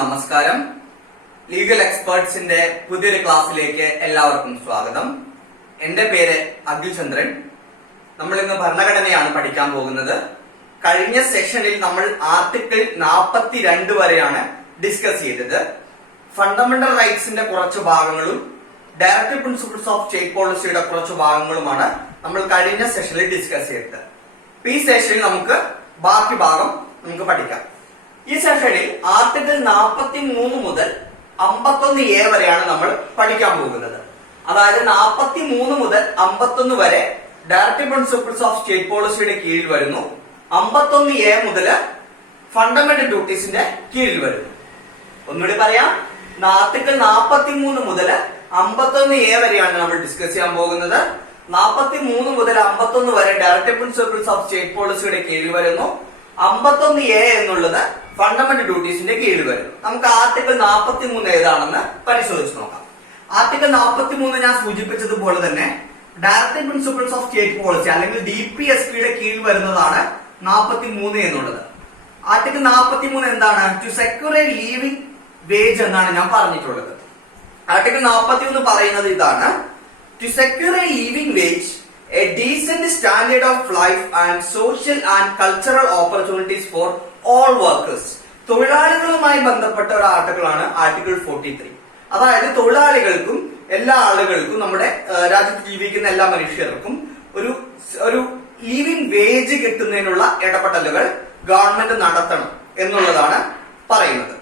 നമസ്കാരം. ലീഗൽ എക്സ്പേർട്സിന്റെ പുതിയൊരു ക്ലാസ്സിലേക്ക് എല്ലാവർക്കും സ്വാഗതം. എന്റെ പേര് അഖിൽ ചന്ദ്രൻ. നമ്മൾ ഇന്ന് ഭരണഘടനയാണ് പഠിക്കാൻ പോകുന്നത്. കഴിഞ്ഞ സെഷനിൽ നമ്മൾ ആർട്ടിക്കിൾ 42 വരെയാണ് ഡിസ്കസ് ചെയ്തത്. ഫണ്ടമെന്റൽ റൈറ്റ്സിന്റെ കുറച്ച് ഭാഗങ്ങളും ഡയറക്റ്റീവ് പ്രിൻസിപ്പിൾസ് ഓഫ് സ്റ്റേറ്റ് പോളിസിയുടെ കുറച്ച് ഭാഗങ്ങളുമാണ് നമ്മൾ കഴിഞ്ഞ സെഷനിൽ ഡിസ്കസ് ചെയ്തത്. ഈ സെഷനിൽ നമുക്ക് ബാക്കി ഭാഗം പഠിക്കാം. ഈ സെഷനിൽ ആർട്ടിക്കിൾ 43 മുതൽ 51A വരെയാണ് നമ്മൾ പഠിക്കാൻ പോകുന്നത്. അതായത് 43 മുതൽ 51 വരെ ഡയറക്റ്റീവ് പ്രിൻസിപ്പിൾസ് ഓഫ് സ്റ്റേറ്റ് പോളിസിയുടെ കീഴിൽ വരുന്നു. 51A മുതൽ ഫണ്ടമെന്റൽ ഡ്യൂട്ടീസിന്റെ കീഴിൽ വരുന്നു. ഒന്നുകൂടി പറയാം, ആർട്ടിക്കിൾ 43 മുതൽ 51A വരെയാണ് നമ്മൾ ഡിസ്കസ് ചെയ്യാൻ പോകുന്നത്. 43 മുതൽ 51 വരെ ഡയറക്റ്റീവ് പ്രിൻസിപ്പിൾസ് ഓഫ് സ്റ്റേറ്റ് പോളിസിയുടെ കീഴിൽ വരുന്നു. 51A എന്നുള്ളത് ഫണ്ടമെന്റൽ ഡ്യൂട്ടീസിന്റെ കീഴിൽ വരുന്നു. നമുക്ക് ആർട്ടിക്കിൾ 43 ഏതാണെന്ന് പരിശോധിച്ച് നോക്കാം. ആർട്ടിക്കിൾ 43 ഞാൻ സൂചിപ്പിച്ചതുപോലെ തന്നെ directive principles of state policy അല്ലെങ്കിൽ DPSPയുടെ കീഴിൽ വരുന്നതാണ് 43 എന്നുള്ളത്. ആർട്ടിക്കിൾ 43 എന്താണ്? To secure a living wage എന്നാണ് ഞാൻ പറഞ്ഞിട്ടുള്ളത്. ആർട്ടിക്കിൾ 41 പറയുന്നത് ഇതാണ്: to secure a living wage, a decent standard of life and social and cultural opportunities for all workers. തൊഴിലാളികളുമായി ബന്ധപ്പെട്ട ഒരു ആർട്ടിക്കിളാണ് ആർട്ടിക്കിൾ 43. അതായത് തൊഴിലാളികൾക്കും എല്ലാ ആളുകൾക്കും, നമ്മുടെ രാജ്യത്ത് ജീവിക്കുന്ന എല്ലാ മനുഷ്യർക്കും ഒരു ലിവിംഗ് വേജ് കിട്ടുന്നതിനുള്ള ഇടപെടലുകൾ ഗവൺമെന്റ് നടത്തണം എന്നുള്ളതാണ് പറയുന്നത്.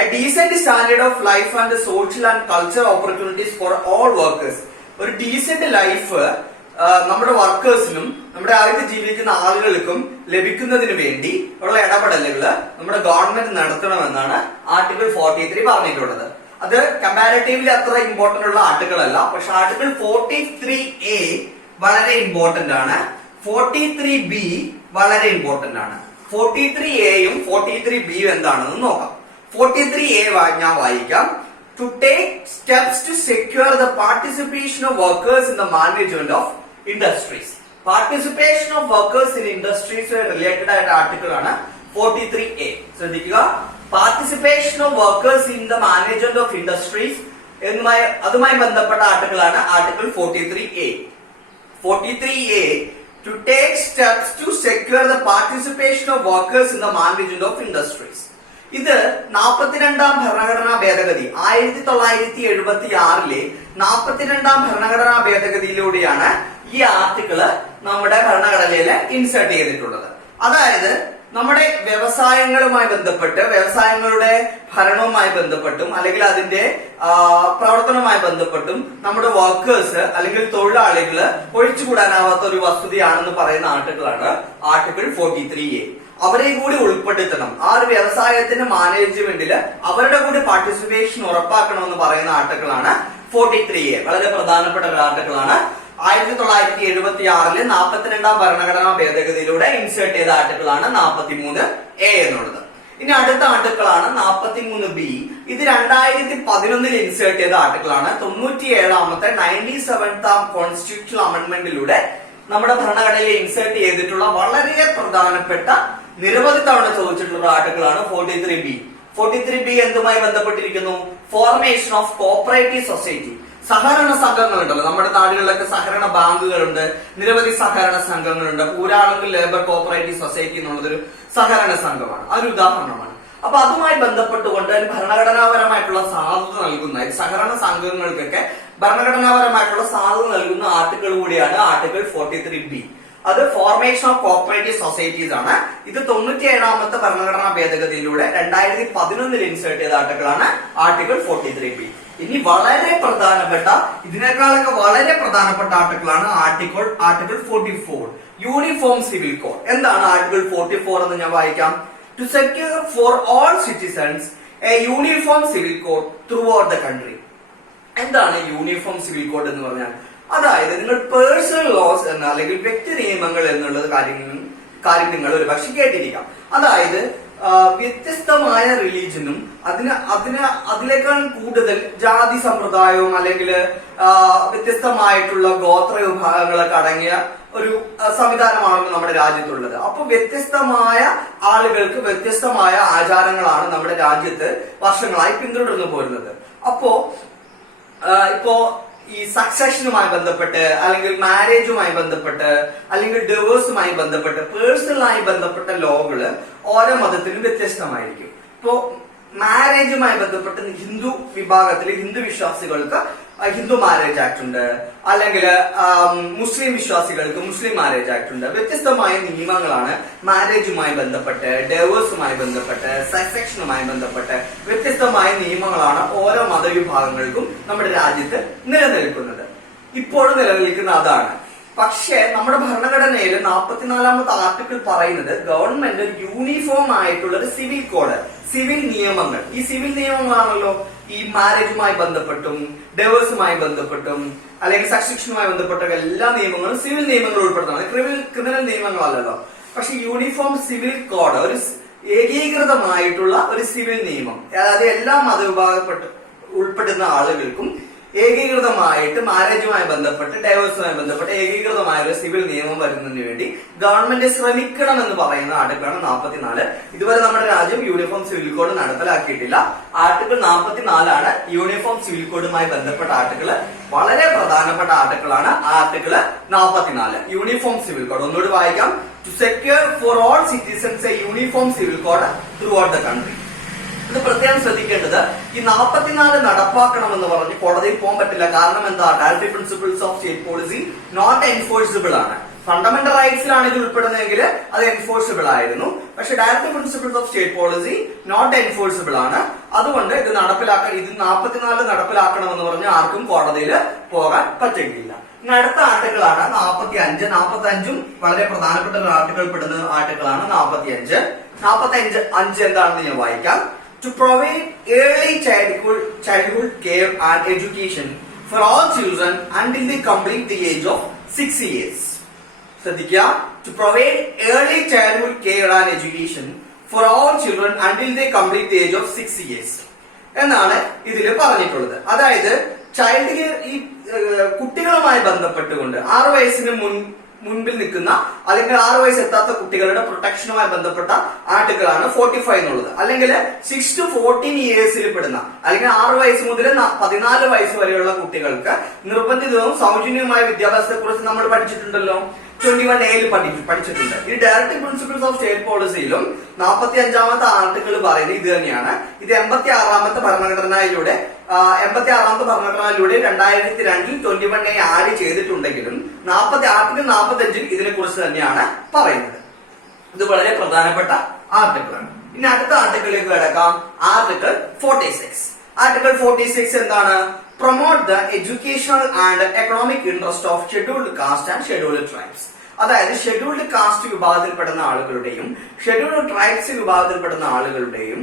A decent standard of life and social and cultural opportunities for all workers. ഒരു ഡീസന്റ് ലൈഫ് നമ്മുടെ വർക്കേഴ്സിനും നമ്മുടെ രാജ്യത്ത് ജീവിക്കുന്ന ആളുകൾക്കും ലഭിക്കുന്നതിന് വേണ്ടി ഉള്ള ഇടപെടലുകൾ നമ്മുടെ ഗവൺമെന്റ് നടത്തണമെന്നാണ് ആർട്ടിക്കിൾ 43 പറഞ്ഞിട്ടുള്ളത്. അത് കമ്പാരിറ്റീവ്ലി അത്ര ഇമ്പോർട്ടന്റ് ഉള്ള ആർട്ടിക്കിൾ അല്ല. പക്ഷെ ആർട്ടിക്കിൾ 43A വളരെ ഇമ്പോർട്ടന്റ് ആണ്. 43B വളരെ ഇമ്പോർട്ടന്റ് ആണ്. 43Aയും 43Bയും എന്താണെന്ന് നോക്കാം. 43A ഞാൻ വായിക്കാം. To take steps to secure the participation of workers in the management of industries. Participation of workers in industries related ആയിട്ട് ആർട്ടിക്കിൾ ആണ് 43A. ശ്രദ്ധിക്കുക, participation of workers in the management of industries അതുമായി ബന്ധപ്പെട്ട article ആണ് article 43A. 43A to take steps to secure the participation of workers in the management of industries. ഇത് 42ാം ഭരണഘടനാ ഭേദഗതി 1976 42ാം ഭരണഘടനാ ഭേദഗതിയിലൂടെയാണ് ഈ ആർട്ടിക്കിള് നമ്മുടെ ഭരണഘടനയിൽ ഇൻസേർട്ട് ചെയ്തിട്ടുള്ളത്. അതായത് നമ്മുടെ വ്യവസായങ്ങളുമായി ബന്ധപ്പെട്ട്, വ്യവസായങ്ങളുടെ ഭരണവുമായി ബന്ധപ്പെട്ടും അല്ലെങ്കിൽ അതിന്റെ പ്രവർത്തനവുമായി ബന്ധപ്പെട്ടും നമ്മുടെ വർക്കേഴ്സ് അല്ലെങ്കിൽ തൊഴിലാളികള് ഒഴിച്ചുകൂടാനാവാത്ത ഒരു വസ്തുതയാണെന്ന് പറയുന്ന ആർട്ടിക്കിളാണ് ആർട്ടിക്കിൾ 43A. അവരെ കൂടി ഉൾപ്പെടുത്തണം. ആ ഒരു വ്യവസായത്തിന്റെ മാനേജ്മെന്റില് അവരുടെ കൂടി പാർട്ടിസിപ്പേഷൻ ഉറപ്പാക്കണമെന്ന് പറയുന്ന ആർട്ടിക്കിളാണ് 43A. വളരെ പ്രധാനപ്പെട്ട ഒരു ആർട്ടിക്കിളാണ്. 1976 42ാം ഭരണഘടനാ ഭേദഗതിയിലൂടെ ഇൻസേർട്ട് ചെയ്ത ആർട്ടിക്കിളാണ് 43A എന്നുള്ളത്. ഇനി അടുത്ത ആർട്ടിക്കിളാണ് 43B. ഇത് 2011 ഇൻസേർട്ട് ചെയ്ത ആർട്ടിക്കിളാണ്. 97ാമത്തെ 97th കോൺസ്റ്റിറ്റ്യൂഷണൽ അമെന്റ്മെന്റിലൂടെ നമ്മുടെ ഭരണഘടനയിൽ ഇൻസേർട്ട് ചെയ്തിട്ടുള്ള വളരെ പ്രധാനപ്പെട്ട, നിരവധി തവണ ചോദിച്ചിട്ടുള്ള ആർട്ടിക്കിളാണ് 43B. 43B എന്തുമായി ബന്ധപ്പെട്ടിരിക്കുന്നു? Formation of cooperative society. സഹകരണ സംഘങ്ങളുണ്ടല്ലോ, നമ്മുടെ നാടുകളിലൊക്കെ സഹകരണ ബാങ്കുകളുണ്ട്, നിരവധി സഹകരണ സംഘങ്ങളുണ്ട്. ഊരാളുങ്കൽ ലേബർ കോപ്പറേറ്റീവ് സൊസൈറ്റി എന്നുള്ളതൊരു സഹകരണ സംഘമാണ്, അതൊരു ഉദാഹരണമാണ്. അപ്പൊ അതുമായി ബന്ധപ്പെട്ടുകൊണ്ട് ഭരണഘടനാപരമായിട്ടുള്ള സാധുത നൽകുന്ന, സഹകരണ സംഘങ്ങൾക്കൊക്കെ ഭരണഘടനാപരമായിട്ടുള്ള സാധുത നൽകുന്ന ആർട്ടിക്കിൾ കൂടിയാണ് ആർട്ടിക്കിൾ 43B. അത് ഫോർമേഷൻ ഓഫ് കോപ്പറേറ്റീവ് സൊസൈറ്റീസ് ആണ്. ഇത് 97ാമത്തെ ഭരണഘടനാ ഭേദഗതിയിലൂടെ 2011 ഇൻസേർട്ട് ചെയ്ത ആർട്ടിക്കിളാണ് ആർട്ടിക്കിൾ 43B. ഇനി വളരെ പ്രധാനപ്പെട്ട, ഇതിനേക്കാളൊക്കെ വളരെ പ്രധാനപ്പെട്ട ആർട്ടിക്കിളാണ് ആർട്ടിക്കിൾ 44, യൂണിഫോം സിവിൽ കോഡ്. എന്താണ് ആർട്ടിക്കിൾ 44 എന്ന് ഞാൻ വായിക്കാം. To secure for all citizens a uniform civil code throughout the country. എന്താണ് യൂണിഫോം സിവിൽ കോഡ് എന്ന് പറഞ്ഞാൽ? അതായത് നിങ്ങൾ പേഴ്സണൽ ലോസ് എന്ന അല്ലെങ്കിൽ വ്യക്തി നിയമങ്ങൾ എന്നുള്ളത് കാര്യം നിങ്ങൾ ഒരു പക്ഷെ കേട്ടിരിക്കാം. അതായത് വ്യത്യസ്തമായ റിലീജനും അതിനേക്കാൾ കൂടുതൽ ജാതി സമ്പ്രദായവും അല്ലെങ്കിൽ വ്യത്യസ്തമായിട്ടുള്ള ഗോത്ര വിഭാഗങ്ങളൊക്കെ അടങ്ങിയ ഒരു സംവിധാനമാണല്ലോ നമ്മുടെ രാജ്യത്തുള്ളത്. അപ്പൊ വ്യത്യസ്തമായ ആളുകൾക്ക് വ്യത്യസ്തമായ ആചാരങ്ങളാണ് നമ്മുടെ രാജ്യത്ത് വർഷങ്ങളായി പിന്തുടർന്നു പോരുന്നത്. അപ്പോ ഇപ്പോ ഈ സക്സഷനുമായി ബന്ധപ്പെട്ട്, അല്ലെങ്കിൽ മാരേജുമായി ബന്ധപ്പെട്ട്, അല്ലെങ്കിൽ ഡിവോഴ്സുമായി ബന്ധപ്പെട്ട്, പേഴ്സണലായി ബന്ധപ്പെട്ട ലോകള് ഓരോ മതത്തിലും വ്യത്യസ്തമായിരിക്കും. ഇപ്പോ മാരേജുമായി ബന്ധപ്പെട്ട് ഹിന്ദു വിഭാഗത്തിൽ ഹിന്ദു വിശ്വാസികൾക്ക് ഹിന്ദു മാരേജ് ആക്ട് ഉണ്ട്, അല്ലെങ്കിൽ മുസ്ലിം വിശ്വാസികൾക്ക് മുസ്ലിം മാരേജ് ആക്ട് ഉണ്ട്. വ്യത്യസ്തമായ നിയമങ്ങളാണ് മാരേജുമായി ബന്ധപ്പെട്ട്, ഡൈവേഴ്സുമായി ബന്ധപ്പെട്ട്, സക്സഷനുമായി ബന്ധപ്പെട്ട് വ്യത്യസ്തമായ നിയമങ്ങളാണ് ഓരോ മതവിഭാഗങ്ങൾക്കും നമ്മുടെ രാജ്യത്ത് നിലനിൽക്കുന്നത്. ഇപ്പോഴും നിലനിൽക്കുന്ന അതാണ്. പക്ഷേ നമ്മുടെ ഭരണഘടനയിൽ 44ാമത്തെ ആർട്ടിക്കിൾ പറയുന്നത് ഗവൺമെന്റ് യൂണിഫോം ആയിട്ടുള്ള ഒരു സിവിൽ കോഡ്, സിവിൽ നിയമങ്ങൾ, ഈ സിവിൽ നിയമങ്ങളാണല്ലോ ഈ മാരേജുമായി ബന്ധപ്പെട്ടും ഡൈവേഴ്സുമായി ബന്ധപ്പെട്ടും അല്ലെങ്കിൽ സക്സഷനുമായി ബന്ധപ്പെട്ട എല്ലാ നിയമങ്ങളും സിവിൽ നിയമങ്ങൾ ഉൾപ്പെടുന്നതാണ്, ക്രിമിനൽ നിയമങ്ങളല്ലല്ലോ. പക്ഷെ യൂണിഫോം സിവിൽ കോഡ്, ഒരു ഏകീകൃതമായിട്ടുള്ള ഒരു സിവിൽ നിയമം, അതായത് എല്ലാ മതവിഭാഗപ്പെട്ട ഉൾപ്പെടുന്ന ആളുകൾക്കും ഏകീകൃതമായിട്ട് മാരേജുമായി ബന്ധപ്പെട്ട് ഡൈവേഴ്സുമായി ബന്ധപ്പെട്ട് ഏകീകൃതമായ ഒരു സിവിൽ നിയമം വരുന്നതിന് വേണ്ടി ഗവൺമെന്റ് ശ്രമിക്കണം എന്ന് പറയുന്ന ആർട്ടിക്കിളാണ് 44. ഇതുവരെ നമ്മുടെ രാജ്യം യൂണിഫോം സിവിൽ കോഡ് നടപ്പിലാക്കിയിട്ടില്ല. ആർട്ടിക്കിൾ 44 യൂണിഫോം സിവിൽ കോഡുമായി ബന്ധപ്പെട്ട ആർട്ടിക്കിൾ. വളരെ പ്രധാനപ്പെട്ട ആർട്ടിക്കിളാണ് ആർട്ടിക്കിൾ 44, യൂണിഫോം സിവിൽ കോഡ്. ഒന്നുകൂടി വായിക്കാം. To secure for all citizens a uniform civil code throughout the country. ഇത് പ്രത്യേകം ശ്രദ്ധിക്കേണ്ടത്, ഈ 44 നടപ്പാക്കണമെന്ന് പറഞ്ഞ് കോടതിയിൽ പോകാൻ പറ്റില്ല. കാരണം എന്താ? Directory principles of state policy not enforceable ആണ്. ഫണ്ടമെന്റൽ റൈറ്റ്സിലാണ് ഇത് ഉൾപ്പെടുന്നതെങ്കിൽ അത് എൻഫോഴ്സിബിൾ ആയിരുന്നു. പക്ഷെ directory principles of state policy not enforceable ആണ്. അതുകൊണ്ട് ഇത് 44 നടപ്പിലാക്കണമെന്ന് പറഞ്ഞ് ആർക്കും കോടതിയിൽ പോകാൻ പറ്റില്ല. ഇനി അടുത്ത ആർട്ടിക്കിളാണ് 45. 45ഉം വളരെ പ്രധാനപ്പെട്ട ഒരു ആർട്ടിക്കിൾ പെടുന്ന ആർട്ടിക്കിളാണ് 45. 45 എന്താണെന്ന് ഞാൻ വായിക്കാം. To provide early childhood care and education for all children until they complete the age of 6 years. ശ്രദ്ധിക്കുക. To provide early childhood care and education for all children until they complete the age of 6 years എന്നാണ് ഇതിൽ പറഞ്ഞിട്ടുള്ളത്. അതായത് child care, ഈ കുട്ടികളുമായി ബന്ധപ്പെട്ടുകൊണ്ട് 6 വയസ്സിന് മുൻപിൽ നിൽക്കുന്ന അല്ലെങ്കിൽ 6 വയസ്സ് എത്താത്ത കുട്ടികളുടെ പ്രൊട്ടക്ഷനുമായി ബന്ധപ്പെട്ട ആർട്ടിക്കിളാണ് 45 എന്നുള്ളത്. അല്ലെങ്കിൽ 6 to 14 ഇയേഴ്സിൽ പെടുന്ന, അല്ലെങ്കിൽ 6 വയസ്സ് മുതൽ 14 വയസ്സ് വരെയുള്ള കുട്ടികൾക്ക് നിർബന്ധിതവും സൗജന്യവുമായ വിദ്യാഭ്യാസത്തെ കുറിച്ച് നമ്മൾ പഠിച്ചിട്ടുണ്ടല്ലോ. 21A പഠിച്ചിട്ടുണ്ട്. ഈ ഡയറക്ടറി പ്രിൻസിപ്പിൾസ് ഓഫ് സ്റ്റേറ്റ് പോളിസിയിലും 45ാമത്തെ ആർട്ടിക്കിൾ പറയുന്നത് ഇത് തന്നെയാണ്. ഇത് 86ാമത്തെ ഭരണഘടനയിലൂടെ 2002 21A ആഡ് ചെയ്തിട്ടുണ്ടെങ്കിലും ആർട്ടിക്കിൾ 45 ഇതിനെ കുറിച്ച് തന്നെയാണ് പറയുന്നത്. ഇത് വളരെ പ്രധാനപ്പെട്ട ആർട്ടിക്കിളാണ്. ഇനി അടുത്ത ആർട്ടിക്കിളിലേക്ക് കിടക്കാം. ആർട്ടിക്കിൾ 46. ആർട്ടിക്കിൾ 46 എന്താണ്? Promote the educational and economic interest of scheduled caste and scheduled tribes. അതായത് ഷെഡ്യൂൾഡ് കാസ്റ്റ് വിഭാഗത്തിൽപ്പെടുന്ന ആളുകളുടെയും ഷെഡ്യൂൾഡ് ട്രൈബ്സ് വിഭാഗത്തിൽപ്പെടുന്ന ആളുകളുടെയും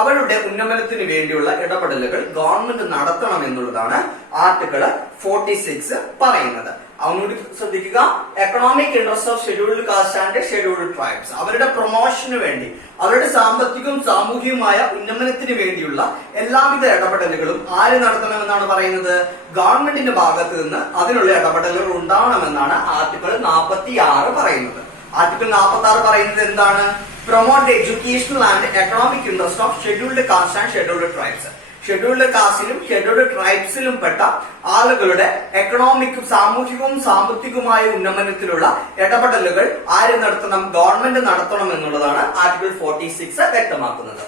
അവരുടെ ഉന്നമനത്തിന് വേണ്ടിയുള്ള ഇടപെടലുകൾ ഗവൺമെന്റ് നടത്തണം എന്നുള്ളതാണ് ആർട്ടിക്കിൾ 46 പറയുന്നത്. അവനോട് ശ്രദ്ധിക്കുക. Economic interest of scheduled caste and scheduled tribes, അവരുടെ പ്രൊമോഷന് വേണ്ടി, അവരുടെ സാമ്പത്തികവും സാമൂഹികവുമായ ഉന്നമനത്തിന് വേണ്ടിയുള്ള എല്ലാവിധ ഇടപെടലുകളും ആര് നടത്തണമെന്നാണ് പറയുന്നത്? ഗവൺമെന്റിന്റെ ഭാഗത്ത് നിന്ന് അതിനുള്ള ഇടപെടലുകൾ ഉണ്ടാവണമെന്നാണ് ആർട്ടിക്കിൾ 46 പറയുന്നത്. ആർട്ടിക്കിൾ 46 പറയുന്നത് എന്താണ്? Promote educational and economic interest of scheduled caste and scheduled tribes. Scheduled കാസ്റ്റിലും ഷെഡ്യൂൾഡ് ട്രൈബ്സിലും പെട്ട ആളുകളുടെ എക്കണോമിക്കും സാമൂഹികവും സാമ്പത്തികവുമായ ഉന്നമനത്തിലുള്ള ഇടപെടലുകൾ ആര് നടത്തണം? ഗവൺമെന്റ് നടത്തണം എന്നുള്ളതാണ് ആർട്ടിക്കിൾ 46 വ്യക്തമാക്കുന്നത്.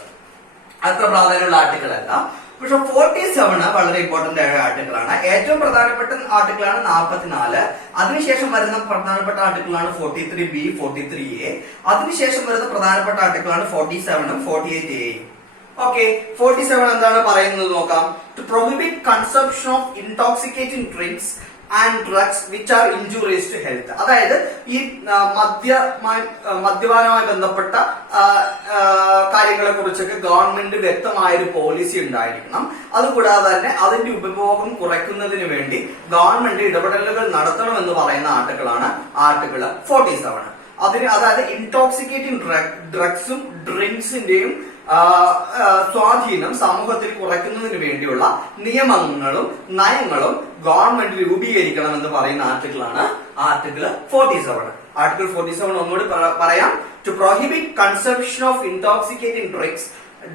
അത്ര പ്രാധാന്യമുള്ള ആർട്ടിക്കിൾ അല്ല. പക്ഷെ 47 വളരെ ഇമ്പോർട്ടന്റ് ആയ ആർട്ടിക്കിളാണ്. ഏറ്റവും പ്രധാനപ്പെട്ട ആർട്ടിക്കിളാണ് 44. അതിനുശേഷം വരുന്ന പ്രധാനപ്പെട്ട ആർട്ടിക്കിളാണ് 43B, 43A. അതിനുശേഷം വരുന്ന പ്രധാനപ്പെട്ട ആർട്ടിക്കിളാണ് 47ഉം 48A. ഓക്കെ, 47 എന്താണ് പറയുന്നത് നോക്കാം. To prohibit consumption of intoxicating drinks and drugs which are injurious to health. അതായത് ഈ മദ്യപാനവുമായി ബന്ധപ്പെട്ട കാര്യങ്ങളെ കുറിച്ചൊക്കെ ഗവൺമെന്റ് വ്യക്തമായൊരു പോളിസി ഉണ്ടായിരിക്കണം. അതുകൂടാതെ തന്നെ അതിന്റെ ഉപഭോഗം കുറയ്ക്കുന്നതിന് വേണ്ടി ഗവൺമെന്റ് ഇടപെടലുകൾ നടത്തണമെന്ന് പറയുന്ന ആർട്ടിക്കിളാണ് ആർട്ടിക്കിൾ 47. അതായത് ഇൻടോക്സിക്കേറ്റിംഗ് ഡ്രഗ്സും ഡ്രിങ്ക്സിന്റെയും സ്വാധീനം സമൂഹത്തിൽ കുറയ്ക്കുന്നതിന് വേണ്ടിയുള്ള നിയമങ്ങളും നയങ്ങളും ഗവൺമെന്റ് രൂപീകരിക്കണം എന്ന് പറയുന്ന ആർട്ടിക്കിളാണ് ആർട്ടിക്കിൾ 47. ആർട്ടിക്കിൾ 47 ഒന്നുകൂടി പറയാം. To prohibit consumption of intoxicating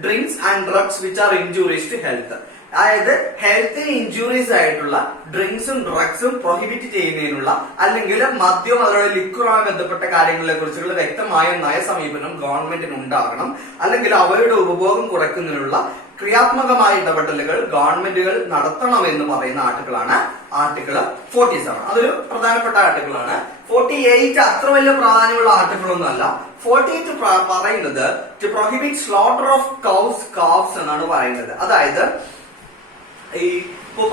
drinks and drugs which are injuries to health. അതായത് ഹെൽത്തിന് ഇൻജൂറീസ് ആയിട്ടുള്ള ഡ്രിങ്ക്സും ഡ്രഗ്സും പ്രൊഹിബിറ്റ് ചെയ്യുന്നതിനുള്ള അല്ലെങ്കിൽ മദ്യം അതുപോലെ ലിക്വറുമായി ബന്ധപ്പെട്ട കാര്യങ്ങളെ കുറിച്ചുള്ള വ്യക്തമായ നയസമീപനം ഗവൺമെന്റിന് ഉണ്ടാകണം. അല്ലെങ്കിൽ അവയുടെ ഉപഭോഗം കുറയ്ക്കുന്നതിനുള്ള ക്രിയാത്മകമായ ഇടപെടലുകൾ ഗവൺമെന്റുകൾ നടത്തണം എന്ന് പറയുന്ന ആർട്ടിക്കിളാണ് ആർട്ടിക്കിൾ 47. അതൊരു പ്രധാനപ്പെട്ട ആർട്ടിക്കിളാണ്. 48 അത്ര വലിയ പ്രാധാന്യമുള്ള ആർട്ടിക്കിളൊന്നും അല്ല. 48 പറയുന്നത് to prohibit slaughter of cows calves എന്നാണ് പറയുന്നത്. അതായത് ഈ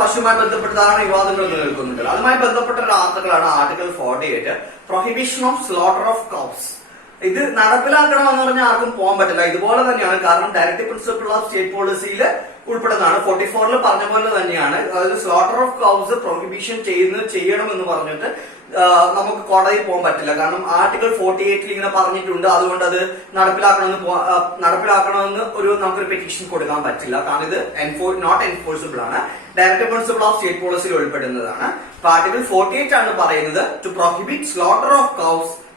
പശുവുമായി ബന്ധപ്പെട്ടതാണ് വിവാദങ്ങൾ നിലനിൽക്കുന്നുണ്ട്. അതുമായി ബന്ധപ്പെട്ട ഒരു ആർട്ടിക്കിളാണ് article 48, prohibition of slaughter of cows. ഇത് നടപ്പിലാക്കണമെന്ന് പറഞ്ഞാൽ ആർക്കും പോകാൻ പറ്റില്ല. ഇതുപോലെ തന്നെയാണ്. കാരണം ഡയറക്റ്റീവ് പ്രിൻസിപ്പിൾ ഓഫ് സ്റ്റേറ്റ് പോളിസിയിൽ ഉൾപ്പെടുന്നതാണ്. 44 പറഞ്ഞ പോലെ തന്നെയാണ്. അതായത് സ്ലോട്ടർ ഓഫ് കൗസ് പ്രൊഹിബിഷൻ ചെയ്യണം എന്ന് പറഞ്ഞിട്ട് നമുക്ക് കോടതിയിൽ പോകാൻ പറ്റില്ല. കാരണം ആർട്ടിക്കിൾ 48 ഇങ്ങനെ പറഞ്ഞിട്ടുണ്ട്. അതുകൊണ്ട് അത് നടപ്പിലാക്കണമെന്ന് നമുക്കൊരു പെറ്റീഷൻ കൊടുക്കാൻ പറ്റില്ല. കാരണം ഇത് നോട്ട് എൻഫോഴ്സിബിൾ ആണ്. ഡയറക്റ്റീവ് പ്രിൻസിപ്പിൾ ഓഫ് സ്റ്റേറ്റ് പോളിസിയിൽ ഉൾപ്പെടുന്നതാണ്. അപ്പൊ ആർട്ടിക്കിൾ 48 ആണ് പറയുന്നത് ടു പ്രൊഹിബിറ്റ് സ്ലോട്ടർ ഓഫ്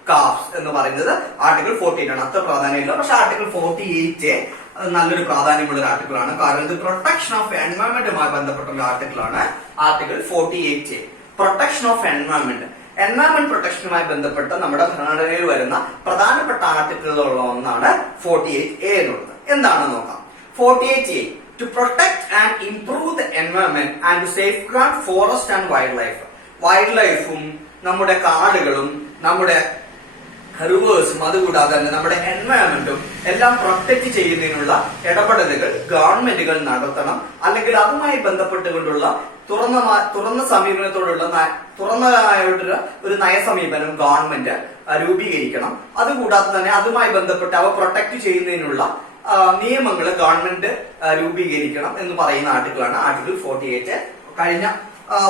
കാഫ്സ് എന്ന് പറയുന്നത് ആർട്ടിക്കിൾ 48 ആണ്. അത്ര പ്രാധാന്യമില്ല. പക്ഷെ ആർട്ടിക്കിൾ 48 നല്ലൊരു പ്രാധാന്യമുള്ള ഒരു ആർട്ടിക്കിൾ ആണ്. കാരണം ഇത് പ്രൊട്ടക്ഷൻ ഓഫ് എൻവയോൺമെന്റുമായി ബന്ധപ്പെട്ട ഒരു ആർട്ടിക്കിൾ ആണ് ആർട്ടിക്കിൾ 48. പ്രൊട്ടക്ഷൻ ഓഫ് എൻവയോൺമെന്റ് പ്രൊട്ടക്ഷനുമായി ബന്ധപ്പെട്ട നമ്മുടെ ഭരണഘടനയിൽ വരുന്ന പ്രധാനപ്പെട്ട ആർട്ടിക്കിളുള്ള ഒന്നാണ് 48A എന്നുള്ളത്. എന്താണെന്ന് നോക്കാം. 48A to protect and improve the environment and to safeguard forest and wild ലൈഫും നമ്മുടെ കാടുകളും നമ്മുടെ റിവേഴ്സും അതുകൂടാതെ തന്നെ നമ്മുടെ എൻവയോൺമെന്റും എല്ലാം പ്രൊട്ടക്ട് ചെയ്യുന്നതിനുള്ള ഇടപെടലുകൾ ഗവൺമെന്റുകൾ നടത്തണം. അല്ലെങ്കിൽ അതുമായി ബന്ധപ്പെട്ടുകൊണ്ടുള്ള തുറന്ന സമീപനത്തോടുള്ള തുറന്നതായിട്ടുള്ള ഒരു നയസമീപനം ഗവൺമെന്റ് രൂപീകരിക്കണം. അതുകൂടാതെ തന്നെ അതുമായി ബന്ധപ്പെട്ട് അവ പ്രൊട്ടക്ട് ചെയ്യുന്നതിനുള്ള നിയമങ്ങൾ ഗവൺമെന്റ് രൂപീകരിക്കണം എന്ന് പറയുന്ന ആർട്ടിക്കിളാണ് ആർട്ടിക്കിൾ 48. കഴിഞ്ഞ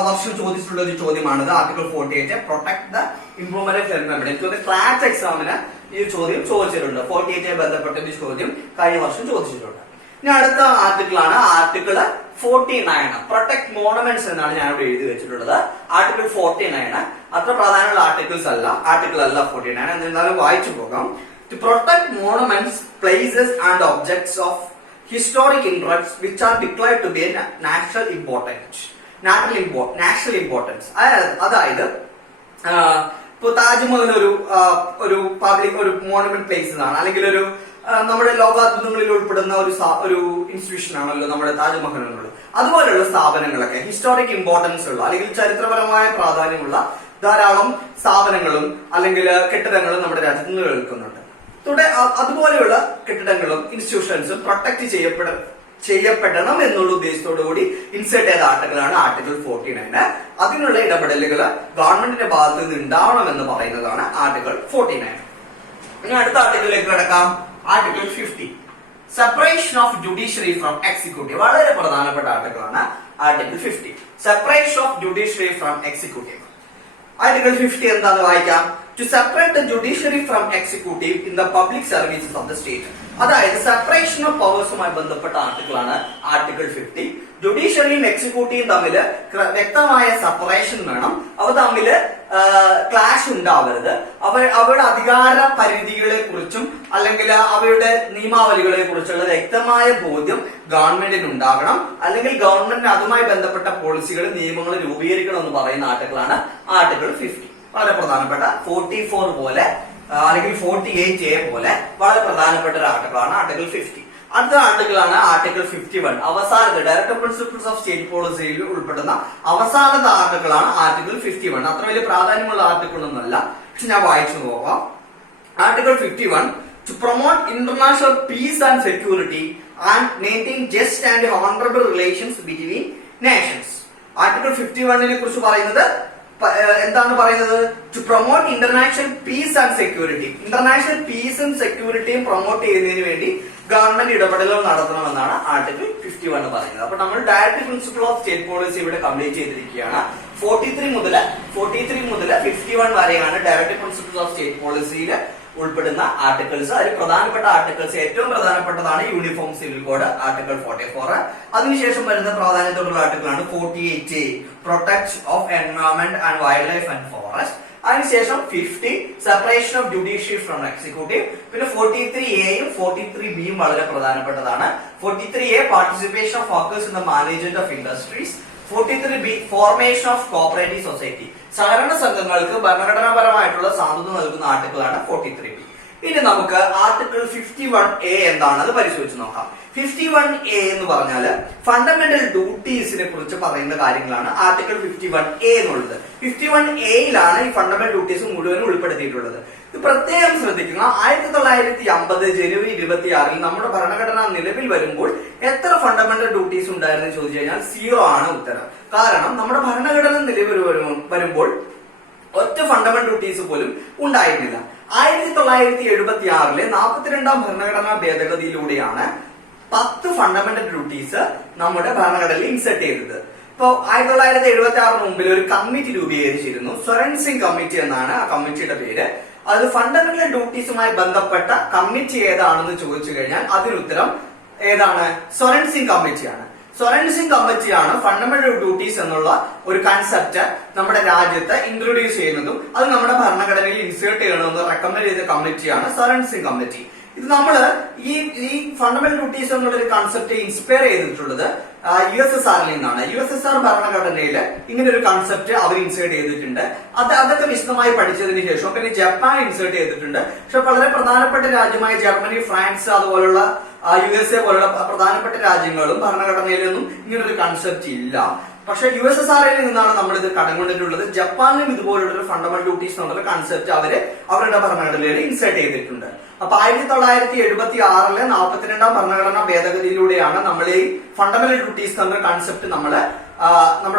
വർഷം ചോദിച്ചിട്ടുള്ള ഒരു ചോദ്യമാണിത്. Article 48 protect the improvement of environment. എനിക്ക് ക്ലാസ് എക്സാമിന് ഈ ചോദ്യം ചോദിച്ചിട്ടുണ്ട്. 48 ബന്ധപ്പെട്ട ഒരു ചോദ്യം കഴിഞ്ഞ വർഷം ചോദിച്ചിട്ടുണ്ട്. ഇനി അടുത്ത ആർട്ടിക്കിളാണ് ആർട്ടിക്കിൾ 49. പ്രൊട്ടക്ട് മോണമെന്റ്സ് എന്നാണ് ഞാൻ ഇവിടെ എഴുതി വെച്ചിട്ടുള്ളത്. ആർട്ടിക്കിൾ 49 അത്ര പ്രാധാന്യമുള്ള ആർട്ടിക്കിൾ അല്ല 49. എന്നിരുന്നാലും വായിച്ചു പോകാം. To protect monuments, places and objects of historic interest which are declared to be national importance. അതായത് ഇപ്പൊ താജ്മഹൽ ഒരു പബ്ലിക് ഒരു മോണമെന്റ് പ്ലേസ് ആണ്. അല്ലെങ്കിൽ ഒരു നമ്മുടെ ലോകാത്ഭുതങ്ങളിൽ ഉൾപ്പെടുന്ന ഒരു ഇൻസ്റ്റിറ്റ്യൂഷൻ ആണല്ലോ നമ്മുടെ താജ്മഹൽ എന്നുള്ളത്. അതുപോലെയുള്ള സ്ഥാപനങ്ങളൊക്കെ ഹിസ്റ്റോറിക് ഇമ്പോർട്ടൻസ് ഉള്ള അല്ലെങ്കിൽ ചരിത്രപരമായ പ്രാധാന്യമുള്ള ധാരാളം സ്ഥാപനങ്ങളും അല്ലെങ്കിൽ കെട്ടിടങ്ങളും നമ്മുടെ രാജ്യത്ത് നിലനിൽക്കുന്നുണ്ട്. അതുപോലെയുള്ള കെട്ടിടങ്ങളും ഇൻസ്റ്റിറ്റ്യൂഷൻസും പ്രൊട്ടക്ട് ചെയ്യപ്പെടണം എന്നുള്ള ഉദ്ദേശത്തോടു കൂടി ഇൻസേർട്ട് ചെയ്ത ആർട്ടിക്കിളാണ് ആർട്ടിക്കിൾ 49. അതിനുള്ള ഇടപെടലുകൾ ഗവൺമെന്റിന്റെ ഭാഗത്ത് നിന്ന് ഉണ്ടാവണം എന്ന് പറയുന്നതാണ് ആർട്ടിക്കിൾ 49. ഇനി അടുത്ത ആർട്ടിക്കിളിലേക്ക് കിടക്കാം. Article 50 separation of judiciary from executive. വളരെ പ്രധാനപ്പെട്ട ആർട്ടിക്കിളാണ് article 50 separation of judiciary from executive. Article 50 എന്താന്ന് വായിക്കാം. To separate the judiciary from executive in the public services of the state. അതായത് സെപ്പറേഷൻ ഓഫ് പവേഴ്സുമായി ബന്ധപ്പെട്ട ആർട്ടിക്കിളാണ് ആർട്ടിക്കിൾ 50. ജുഡീഷ്യറിയും എക്സിക്യൂട്ടീവും തമ്മിൽ വ്യക്തമായ സെപ്പറേഷൻ വേണം. അവ തമ്മിൽ ക്ലാഷ് ഉണ്ടാവരുത്. അവയുടെ അധികാര പരിധികളെ കുറിച്ചും അല്ലെങ്കിൽ അവയുടെ നിയമാവലികളെ കുറിച്ചുള്ള വ്യക്തമായ ബോധ്യം ഗവൺമെന്റിന് ഉണ്ടാകണം. അല്ലെങ്കിൽ ഗവൺമെന്റിന് അതുമായി ബന്ധപ്പെട്ട പോളിസികൾ നിയമങ്ങൾ രൂപീകരിക്കണം എന്ന് പറയുന്ന ആർട്ടിക്കിളാണ് ആർട്ടിക്കിൾ 50. വളരെ പ്രധാനപ്പെട്ട 44 പോലെ അല്ലെങ്കിൽ 48A പോലെ വളരെ പ്രധാനപ്പെട്ട ഒരു ആർട്ടിക്കിളാണ് ആർട്ടിക്കിൾ 50. അടുത്ത ആർട്ടിക്കിളാണ് ആർട്ടിക്കിൾ 51. അവസാനത്തെ ഡയറക്റ്റീവ് പ്രിൻസിപ്പിൾസ് ഓഫ് സ്റ്റേറ്റ് പോളിസിയിൽ ഉൾപ്പെടുന്ന അവസാനത്തെ ആർട്ടിക്കിളാണ് ആർട്ടിക്കിൾ 51. അത്ര വലിയ പ്രാധാന്യമുള്ള ആർട്ടിക്കിൾ ഒന്നുമല്ല, പക്ഷെ ഞാൻ വായിച്ചു പോകാം. Article 51 to promote international peace and security and maintain just and honourable relations between nations. Article 51 കുറിച്ച് പറയുന്നത് എന്താണ് പറയുന്നത്? To promote international peace and security. International പീസും സെക്യൂരിറ്റിയും പ്രൊമോട്ട് ചെയ്യുന്നതിന് വേണ്ടി ഗവൺമെന്റ് ഇടപെടലുകൾ നടത്തണമെന്നാണ് ആർട്ടിക്കിൾ 51 പറയുന്നത്. അപ്പൊ നമ്മൾ directive principle of state policy ഇവിടെ കംപ്ലീറ്റ് ചെയ്തിരിക്കുകയാണ്. 43 മുതൽ 51 വരെയാണ് ഡയറക്റ്റീവ് പ്രിൻസിപ്പിൾ ഓഫ് സ്റ്റേറ്റ് പോളിസിയിൽ ഉൾപ്പെടുന്ന ആർട്ടിക്കിൾസ്. അതിൽ പ്രധാനപ്പെട്ട ആർട്ടിക്കിൾസ് ഏറ്റവും പ്രധാനപ്പെട്ടതാണ് യൂണിഫോം സിവിൽ കോഡ് ആർട്ടിക്കിൾ 44. അതിനുശേഷം വരുന്ന പ്രാധാന്യത്തോടുള്ള ആർട്ടിക്കിളാണ് 48A protect of environment and wild life and forest. അതിനുശേഷം 50 separation of judiciary from executive. പിന്നെ 43Aയും 43Bയും വളരെ പ്രധാനപ്പെട്ടതാണ്. 43A participation of workers in the management of industries. 43B formation of cooperative society. സഹകരണ സംഘങ്ങൾക്ക് ഭരണഘടനാപരമായിട്ടുള്ള സാധുത നൽകുന്ന ആർട്ടിക്കിളാണ് 43B. ഇനി നമുക്ക് ആർട്ടിക്കിൾ 51A എന്താണെന്ന് പരിശോധിച്ച് നോക്കാം. 51A എന്ന് പറഞ്ഞാൽ ഫണ്ടമെന്റൽ ഡ്യൂട്ടീസിനെ കുറിച്ച് പറയുന്ന കാര്യങ്ങളാണ് ആർട്ടിക്കിൾ 51A എന്നുള്ളത്. 51Aയിലാണ് ഈ ഫണ്ടമെന്റൽ ഡ്യൂട്ടീസ് മുഴുവനും ഉൾപ്പെടുത്തിയിട്ടുള്ളത്. ഇത് പ്രത്യേകം ശ്രദ്ധിക്കുക. 1950 ജനുവരി 26 നമ്മുടെ ഭരണഘടന നിലവിൽ വരുമ്പോൾ എത്ര ഫണ്ടമെന്റൽ ഡ്യൂട്ടീസ് ഉണ്ടായിരുന്നു ചോദിച്ചു കഴിഞ്ഞാൽ 0 ആണ് ഉത്തരം. കാരണം നമ്മുടെ ഭരണഘടന നിലവിൽ വരുമ്പോൾ ഒറ്റ ഫണ്ടമെന്റൽ ഡ്യൂട്ടീസ് പോലും ഉണ്ടായിരുന്നില്ല. 1976 42ാം ഭരണഘടനാ ഭേദഗതിയിലൂടെയാണ് 10 ഫണ്ടമെന്റൽ ഡ്യൂട്ടീസ് നമ്മുടെ ഭരണഘടനയിൽ ഇൻസെർട്ട് ചെയ്തത്. ഇപ്പോ 1976 മുമ്പിൽ ഒരു കമ്മിറ്റി രൂപീകരിച്ചിരുന്നു. സ്വരൺ സിംഗ് കമ്മിറ്റി എന്നാണ് ആ കമ്മിറ്റിയുടെ പേര്. അത് ഫണ്ടമെന്റൽ ഡ്യൂട്ടീസുമായി ബന്ധപ്പെട്ട കമ്മിറ്റി ഏതാണെന്ന് ചോദിച്ചു കഴിഞ്ഞാൽ അതിനുത്തരം ഏതാണ്? സ്വരൺ സിംഗ് കമ്മിറ്റിയാണ്. സ്വരൺ സിംഗ് കമ്മിറ്റിയാണ് ഫണ്ടമെന്റൽ ഡ്യൂട്ടീസ് എന്നുള്ള ഒരു കൺസെപ്റ്റ് നമ്മുടെ രാജ്യത്ത് ഇൻട്രൊഡ്യൂസ് ചെയ്യുന്നതും അത് നമ്മുടെ ഭരണഘടനയിൽ ഇൻസേർട്ട് ചെയ്യണമെന്ന് റെക്കമെൻഡ് ചെയ്ത കമ്മിറ്റിയാണ് സ്വരൺ സിംഗ് കമ്മിറ്റി. ഇത് നമ്മള് ഈ ഫണ്ടമെന്റൽ ഡ്യൂട്ടീസ് എന്നുള്ള ഒരു കൺസെപ്റ്റ് ഇൻസ്പയർ ചെയ്തിട്ടുള്ളത് USSRൽ നിന്നാണ്. USSR ഭരണഘടനയിൽ ഇങ്ങനെ ഒരു കൺസെപ്റ്റ് അവർ ഇൻസേർട്ട് ചെയ്തിട്ടുണ്ട്. അതൊക്കെ വിശദമായി പഠിച്ചതിന് ശേഷം പിന്നെ ജപ്പാൻ ഇൻസേർട്ട് ചെയ്തിട്ടുണ്ട്. പക്ഷെ വളരെ പ്രധാനപ്പെട്ട രാജ്യമായ ജർമ്മനി, ഫ്രാൻസ് അതുപോലുള്ള USA പോലുള്ള പ്രധാനപ്പെട്ട രാജ്യങ്ങളും ഭരണഘടനയിലൊന്നും ഇങ്ങനൊരു കൺസെപ്റ്റ് ഇല്ല. പക്ഷെ USSRൽ നിന്നാണ് നമ്മൾ ഇത് കടംകൊണ്ടിട്ടുള്ളത്. ജപ്പാനിലും ഇതുപോലുള്ള ഒരു ഫണ്ടമെന്റൽ ഡ്യൂട്ടീസ് എന്നുള്ള കൺസെപ്റ്റ് അവരുടെ ഭരണഘടനയിൽ ഇൻസേർട്ട് ചെയ്തിട്ടുണ്ട്. അപ്പൊ 1976 42ാം ഭരണഘടനാ ഭേദഗതിയിലൂടെയാണ് നമ്മൾ ഈ ഫണ്ടമെന്റൽ ഡ്യൂട്ടീസ് എന്ന കൺസെപ്റ്റ് നമ്മുടെ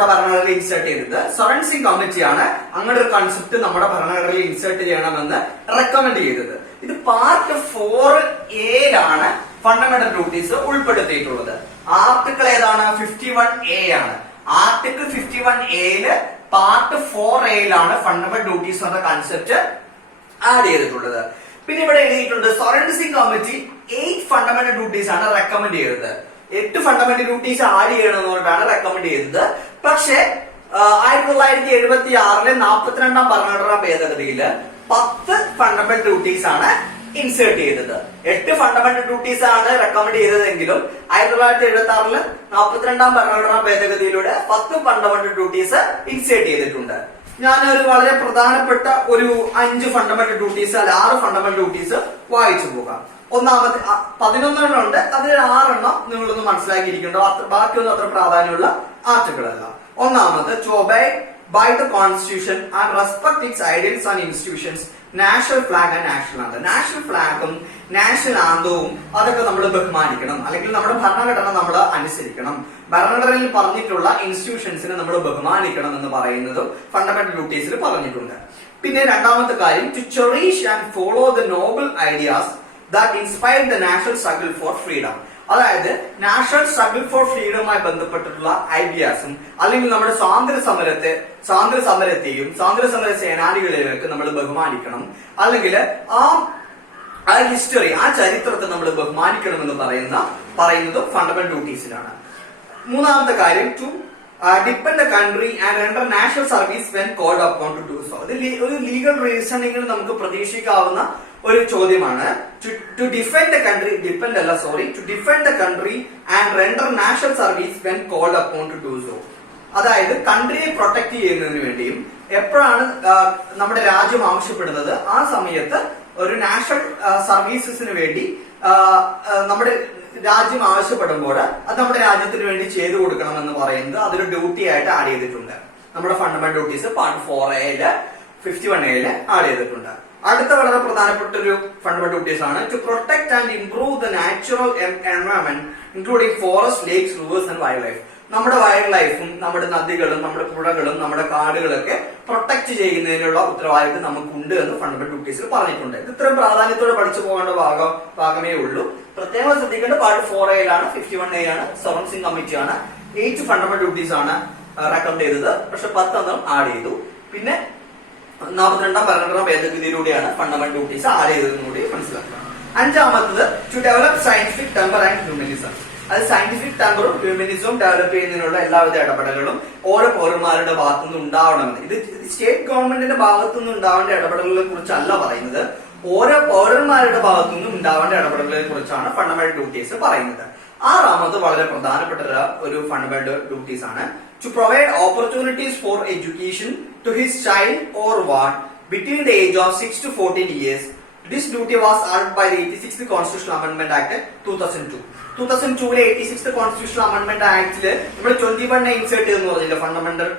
ഭരണഘടനയിൽ ഇൻസേർട്ട് ചെയ്തത്. സ്വരൺ സിംഗ് കമ്മിറ്റിയാണ് അങ്ങനെ ഒരു കൺസെപ്റ്റ് നമ്മുടെ ഭരണഘടനയിൽ ഇൻസേർട്ട് ചെയ്യണമെന്ന് റെക്കമെൻഡ് ചെയ്തത്. ഇത് പാർട്ട് 4A ഫണ്ടമെന്റൽ ഡ്യൂട്ടീസ് ഉൾപ്പെടുത്തിയിട്ടുള്ളത്. ആർട്ടിക്കിൾ ഏതാണ്? 51A ആണ്. Article 51A part 4A fundamental duties എന്ന കൺസെപ്റ്റ് ആഡ് ചെയ്തിട്ടുള്ളത്. പിന്നെ ഇവിടെ എഴുതിയിട്ടുണ്ട് Swaran Singh committee 8 fundamental duties ആണ് റെക്കമെൻഡ് ചെയ്തത്. 8 ഫണ്ടമെന്റൽ ഡ്യൂട്ടീസ് ആഡ് ചെയ്യണമെന്ന് പറഞ്ഞിട്ടാണ് റെക്കമെൻഡ് ചെയ്തത്. പക്ഷെ 1976 42ാം ഭരണഘടനാ ഭേദഗതിയിൽ 10 ഫണ്ടമെന്റൽ ഡ്യൂട്ടീസ് ആണ് ഇൻസേർട്ട് ചെയ്തത്. 8 ഫണ്ടമെന്റൽ ഡ്യൂട്ടീസ് ആണ് റെക്കമെൻഡ് ചെയ്തതെങ്കിലും 1976 42ാം ഭരണഘടനാ ഭേദഗതിയിലൂടെ 10 ഫണ്ടമെന്റൽ ഡ്യൂട്ടീസ് ഇൻസേർട്ട് ചെയ്തിട്ടുണ്ട്. ഞാനൊരു വളരെ പ്രധാനപ്പെട്ട ഒരു 5 ഫണ്ടമെന്റൽ ഡ്യൂട്ടീസ് അല്ല 6 ഫണ്ടമെന്റൽ ഡ്യൂട്ടീസ് വായിച്ചു പോകാം. ഒന്നാമത്തെ 11 ഉണ്ട്. അതിൽ 6 നിങ്ങളൊന്ന് മനസ്സിലാക്കിയിരിക്കേണ്ടോ. ബാക്കിയൊന്നും അത്ര പ്രാധാന്യമുള്ള ആർട്ടിക്കിൾ അല്ല. ഒന്നാമത് to obey by the constitution and respect its ideals and institutions, national flag and national anthem. National ഫ്ലാഗും നാഷണൽ ആന്തവും അതൊക്കെ നമ്മൾ ബഹുമാനിക്കണം, അല്ലെങ്കിൽ നമ്മുടെ ഭരണഘടന നമ്മൾ അനുസരിക്കണം. ഭരണഘടനയിൽ പറഞ്ഞിട്ടുള്ള ഇൻസ്റ്റിറ്റ്യൂഷൻസിനെ നമ്മൾ ബഹുമാനിക്കണം എന്ന് പറയുന്നതും ഫണ്ടമെന്റൽ ഡ്യൂട്ടീസിൽ പറഞ്ഞിട്ടുണ്ട്. പിന്നെ രണ്ടാമത്തെ കാര്യം to cherish and follow the noble ideas that inspire the national struggle for freedom. അതായത് നാഷണൽ സ്ട്രഗിൾ ഫോർ ഫ്രീഡവുമായി ബന്ധപ്പെട്ടിട്ടുള്ള ഐഡിയാസും അല്ലെങ്കിൽ നമ്മുടെ സ്വാതന്ത്ര്യ സമരത്തെയും സ്വാതന്ത്ര്യ സമര സേനാനികളെയൊക്കെ നമ്മൾ ബഹുമാനിക്കണം, അല്ലെങ്കിൽ ആ ഹിസ്റ്ററി, ആ ചരിത്രത്തെ നമ്മൾ ബഹുമാനിക്കണം എന്ന് പറയുന്നത് ഫണ്ടമെന്റൽ ഡ്യൂട്ടീസിലാണ്. മൂന്നാമത്തെ കാര്യം to depend the country and render national service when called upon to do so. ഇത് ഒരു ലീഗൽ റീസണിംഗിൽ നമുക്ക് പ്രതീക്ഷിക്കാവുന്ന ഒരു ചോദ്യമാണ്. To defend the country, depend അല്ല sorry, to defend the country and render national service when called upon to do so. അതായത് കൺട്രിയെ പ്രൊട്ടക്ട് ചെയ്യുന്നതിന് വേണ്ടിയും എപ്പോഴാണ് നമ്മുടെ രാജ്യം ആവശ്യപ്പെടുന്നത് ആ സമയത്ത് ഒരു നാഷണൽ സർവീസസിന് വേണ്ടി നമ്മുടെ രാജ്യം ആവശ്യപ്പെടുമ്പോൾ അത് നമ്മുടെ രാജ്യത്തിന് വേണ്ടി ചെയ്തു കൊടുക്കണം എന്ന് പറയുന്നത് അതൊരു ഡ്യൂട്ടി ആയിട്ട് ആഡ് ചെയ്തിട്ടുണ്ട്. നമ്മുടെ fundamental duties part 4A 51A add ചെയ്തിട്ടുണ്ട്. അടുത്ത വളരെ പ്രധാനപ്പെട്ട ഒരു ഫണ്ടമെന്റൽ ഡ്യൂട്ടീസ് ആണ് to protect and improve the natural environment including forest, lakes, rivers and wildlife. നമ്മുടെ വൈൽഡ് ലൈഫും നമ്മുടെ നദികളും നമ്മുടെ പുഴകളും നമ്മുടെ കാടുകളൊക്കെ പ്രൊട്ടക്ട് ചെയ്യുന്നതിനുള്ള ഉത്തരവാദിത്വം നമുക്കുണ്ട് എന്ന് ഫണ്ടമെന്റൽ ഡ്യൂട്ടീസിൽ പറഞ്ഞിട്ടുണ്ട്. ഇത് ഇത്രയും പ്രാധാന്യത്തോടെ പഠിച്ചു പോകേണ്ട ഭാഗമേ ഉള്ളൂ. പ്രത്യേകം ശ്രദ്ധിക്കേണ്ട part 4A 51A Swaran Singh കമ്മിറ്റിയാണ് 8 ഫണ്ടമെന്റൽ ഡ്യൂട്ടീസ് ആണ് റെക്കമെൻഡ് ചെയ്തത്. പക്ഷെ 10 ആഡ് ചെയ്തു. പിന്നെ 42ാം ഭരണഘടനാ ഭേദഗതിയിലൂടെയാണ് ഫണ്ടമെന്റൽ ഡ്യൂട്ടീസ് ആഡ് ചെയ്തതെന്ന് കൂടി മനസ്സിലാക്കുക. അഞ്ചാമത്തത് to develop scientific temper and humanism. അത് സയന്റിഫിക് ടെമ്പറും ഹ്യൂമനിസവും ഡെവലപ്പ് ചെയ്യുന്നതിനുള്ള എല്ലാവിധ ഇടപെടലുകളും ഓരോ പൗരന്മാരുടെ ഭാഗത്തുനിന്ന് ഉണ്ടാവണമെന്ന്. ഇത് സ്റ്റേറ്റ് ഗവൺമെന്റിന്റെ ഭാഗത്തുനിന്ന് ഉണ്ടാവേണ്ട ഇടപെടലുകളെ കുറിച്ചല്ല പറയുന്നത്, ഓരോ പൗരന്മാരുടെ ഭാഗത്തുനിന്നും ഉണ്ടാവേണ്ട ഇടപെടലുകളെ കുറിച്ചാണ് ഫണ്ടമെന്റൽ ഡ്യൂട്ടീസ് പറയുന്നത്. ആറാമത് വളരെ പ്രധാനപ്പെട്ട ഒരു ഫണ്ടമെന്റൽ ഡ്യൂട്ടീസ് ആണ് to provide opportunities for education to his child or ward between the age of 6 to 14 years. This duty was added by the 86th Constitutional Amendment Act 2002. 2002 86th Constitutional Amendment Actല് നമ്മൾ 21 insert ചെയ്തെന്ന് പറഞ്ഞില്ല fundamental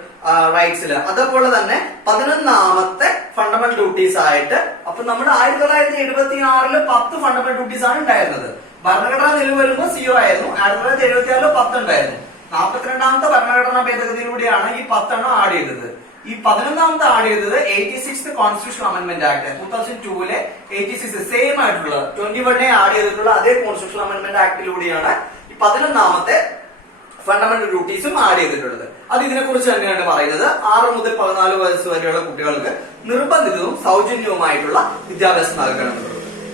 റൈറ്റ്സില്. അതുപോലെ തന്നെ 11ാമത്തെ fundamental duties ആയിട്ട് അപ്പൊ നമ്മുടെ 1976 10 fundamental duties ആണ് ഉണ്ടായിരുന്നത്. ഭരണഘടന നിലവിൽ വരുമ്പോൾ 0 ആയിരുന്നു. 1976 10 ഉണ്ടായിരുന്നു. 42ാമത്തെ ഭരണഘടനാ ഭേദഗതിയിലൂടെയാണ് ഈ 10 ആഡ് ചെയ്തത്. ഈ 11ാമത്തെ ആഡ് ചെയ്തത് 86th constitution amendment act 2002 86 same ആയിട്ടുള്ള 21 ആഡ് ചെയ്തിട്ടുള്ള അതേ കോൺസ്റ്റിറ്റ്യൂഷൻ അമെന്റ്മെന്റ് ആക്ടിലൂടെയാണ് ഈ 11ാമത്തെ ഫണ്ടമെന്റൽ ഡ്യൂട്ടീസും ആഡ് ചെയ്തിട്ടുള്ളത്. അത് ഇതിനെ കുറിച്ച് തന്നെയാണ് പറയുന്നത്. 6 മുതൽ 14 വയസ്സ് വരെയുള്ള കുട്ടികൾക്ക് നിർബന്ധിതവും സൗജന്യവുമായിട്ടുള്ള വിദ്യാഭ്യാസം നൽകണമെന്നുള്ളത്.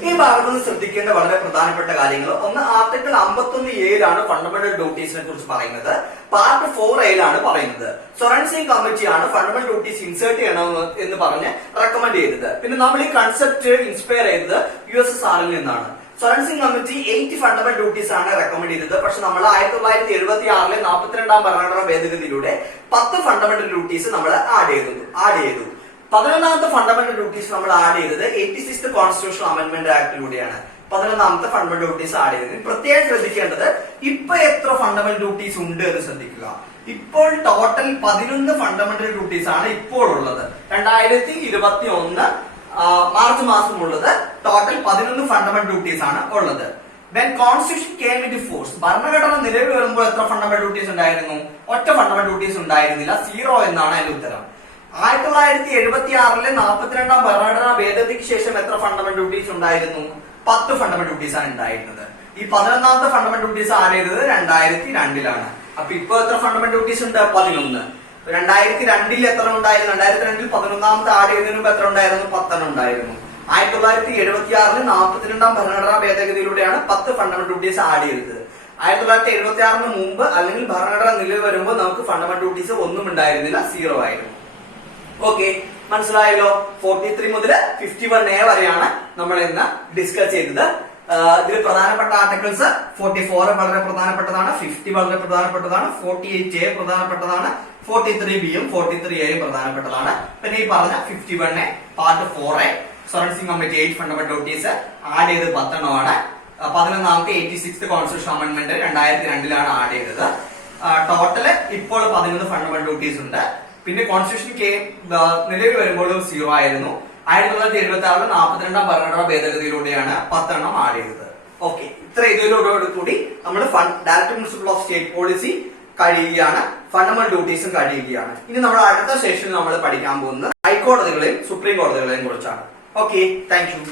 ഈ ഭാഗത്ത് നിന്ന് ശ്രദ്ധിക്കേണ്ട വളരെ പ്രധാനപ്പെട്ട കാര്യങ്ങൾ ഒന്ന്, ആർട്ടിക്കിൾ 51A ഫണ്ടമെന്റൽ ഡ്യൂട്ടീസിനെ കുറിച്ച് പറയുന്നത്. പാർട്ട് 4A പറയുന്നത് സൊറൻ സിംഗ് കമ്മിറ്റിയാണ് ഫണ്ടമെന്റൽ ഡ്യൂട്ടീസ് ഇൻസേർട്ട് ചെയ്യണം എന്ന് പറഞ്ഞ് റെക്കമെൻഡ് ചെയ്തത്. പിന്നെ നമ്മൾ ഈ കൺസെപ്റ്റ് ഇൻസ്പയർ ചെയ്തത് USSRൽ നിന്നാണ്. Swaran Singh committee 8 fundamental duties ആണ് റെക്കമെൻഡ് ചെയ്തത്. പക്ഷെ നമ്മൾ 1976 42ാം ഭരണഘടനാ ഭേദഗതിയിലൂടെ 10 ഫണ്ടമെന്റൽ ഡ്യൂട്ടീസ് നമ്മൾ ആഡ് ചെയ്തു. 11ാമത്തെ ഫണ്ടമെന്റൽ ഡ്യൂട്ടീസ് നമ്മൾ ആഡ് ചെയ്തത് 86th കോൺസ്റ്റിറ്റ്യൂഷൻ അമെന്റ്മെന്റ് ആക്ടിലൂടെയാണ് 11ാമത്തെ ഫണ്ടമെന്റൽ ഡ്യൂട്ടീസ് ആഡ് ചെയ്തത്. പ്രത്യേകം ശ്രദ്ധിക്കേണ്ടത് ഇപ്പൊ എത്ര ഫണ്ടമെന്റൽ ഡ്യൂട്ടീസ് ഉണ്ട് എന്ന് ശ്രദ്ധിക്കുക. ഇപ്പോൾ ടോട്ടൽ 11 ഫണ്ടമെന്റൽ ഡ്യൂട്ടീസ് ആണ് ഇപ്പോൾ ഉള്ളത്. 2021 മാർച്ച് മാസമുള്ളത് ടോട്ടൽ 11 ഫണ്ടമെന്റൽ ഡ്യൂട്ടീസ് ആണ് ഉള്ളത്. When Constitution came into force, ഭരണഘടന നിലവിൽ വരുമ്പോൾ എത്ര ഫണ്ടമെന്റൽ ഡ്യൂട്ടീസ് ഉണ്ടായിരുന്നു? ഒറ്റ ഫണ്ടമെന്റൽ ഡ്യൂട്ടീസ് ഉണ്ടായിരുന്നില്ല, 0 എന്നാണ് അതിന്റെ ഉത്തരം. 1976 42ാം ഭരണഘടനാ ഭേദഗതിക്ക് ശേഷം എത്ര ഫണ്ടമെന്റൽ ഡ്യൂട്ടീസ് ഉണ്ടായിരുന്നു? 10 ഫണ്ടമെന്റൽ ഡ്യൂട്ടീസ് ആണ് ഉണ്ടായിരുന്നത്. ഈ 11ാമത്തെ ഫണ്ടമെന്റൽ ഡ്യൂട്ടീസ് ആഡ് ചെയ്തത് 2002 അപ്പൊ ഇപ്പൊ എത്ര ഫണ്ടമെന്റൽ ഡ്യൂട്ടീസ് ഉണ്ട്? 11. 2002 എത്ര ഉണ്ടായിരുന്നു? 2002 11ാമത്തെ ആഡ് ചെയ്യുന്നതിന് മുമ്പ് എത്ര ഉണ്ടായിരുന്നു? 10 ഉണ്ടായിരുന്നു. 1976 42ാം ഭരണഘടനാ ഭേദഗതിയിലൂടെയാണ് 10 ഫണ്ടമെന്റൽ ഡ്യൂട്ടീസ് ആഡ് ചെയ്തത്. 1976 മുമ്പ് അല്ലെങ്കിൽ ഭരണഘടന നിലവിൽ വരുമ്പോൾ നമുക്ക് ഫണ്ടമെന്റൽ ഡ്യൂട്ടീസ് ഒന്നും ഉണ്ടായിരുന്നില്ല, 0 ആയിരുന്നു. ഓക്കെ, മനസ്സിലായല്ലോ. 43 മുതൽ 51A വരെയാണ് നമ്മൾ ഇന്ന് ഡിസ്കസ് ചെയ്തത്. ഇതിൽ പ്രധാനപ്പെട്ട ആർട്ടിക്കിൾസ് 44 വളരെ പ്രധാനപ്പെട്ടതാണ്, 50 വളരെ പ്രധാനപ്പെട്ടതാണ്, 48A പ്രധാനപ്പെട്ടതാണ്, 43Bയും 43Aയും പ്രധാനപ്പെട്ടതാണ്. പിന്നെ ഈ പറഞ്ഞ 51A part 4A സൊറൻ Singh committee 8 fundamental duties add ചെയ്ത് 10 ആണ്. 11ാമത്തെ 86th കോൺസ്റ്റിറ്റ്യൂഷൻ അമെന്റ്മെന്റ് 2002 ആഡ് ചെയ്തത്. ടോട്ടല് ഇപ്പോൾ 11 ഫണ്ടമെന്റൽ ഡ്യൂട്ടീസ് ഉണ്ട്. പിന്നെ കോൺസ്റ്റിറ്റ്യൂഷൻ നിലവിൽ വരുമ്പോൾ 0 ആയിരുന്നു. 1976 42ാം ഭരണഘടനാ ഭേദഗതിയിലൂടെയാണ് 10 ആഡ് ചെയ്തത്. ഓക്കെ, ഇത്ര ഇതിലൂടെ നമ്മൾ director principle of state policy കഴിയുകയാണ്, ഫണ്ടമെന്റൽ ഡ്യൂട്ടീസും കഴിയുകയാണ്. ഇനി നമ്മൾ അടുത്ത സെഷനിൽ നമ്മൾ പഠിക്കാൻ പോകുന്നത് ഹൈക്കോടതികളെയും സുപ്രീം കോടതികളെയും കുറിച്ചാണ്. Okay, thank you.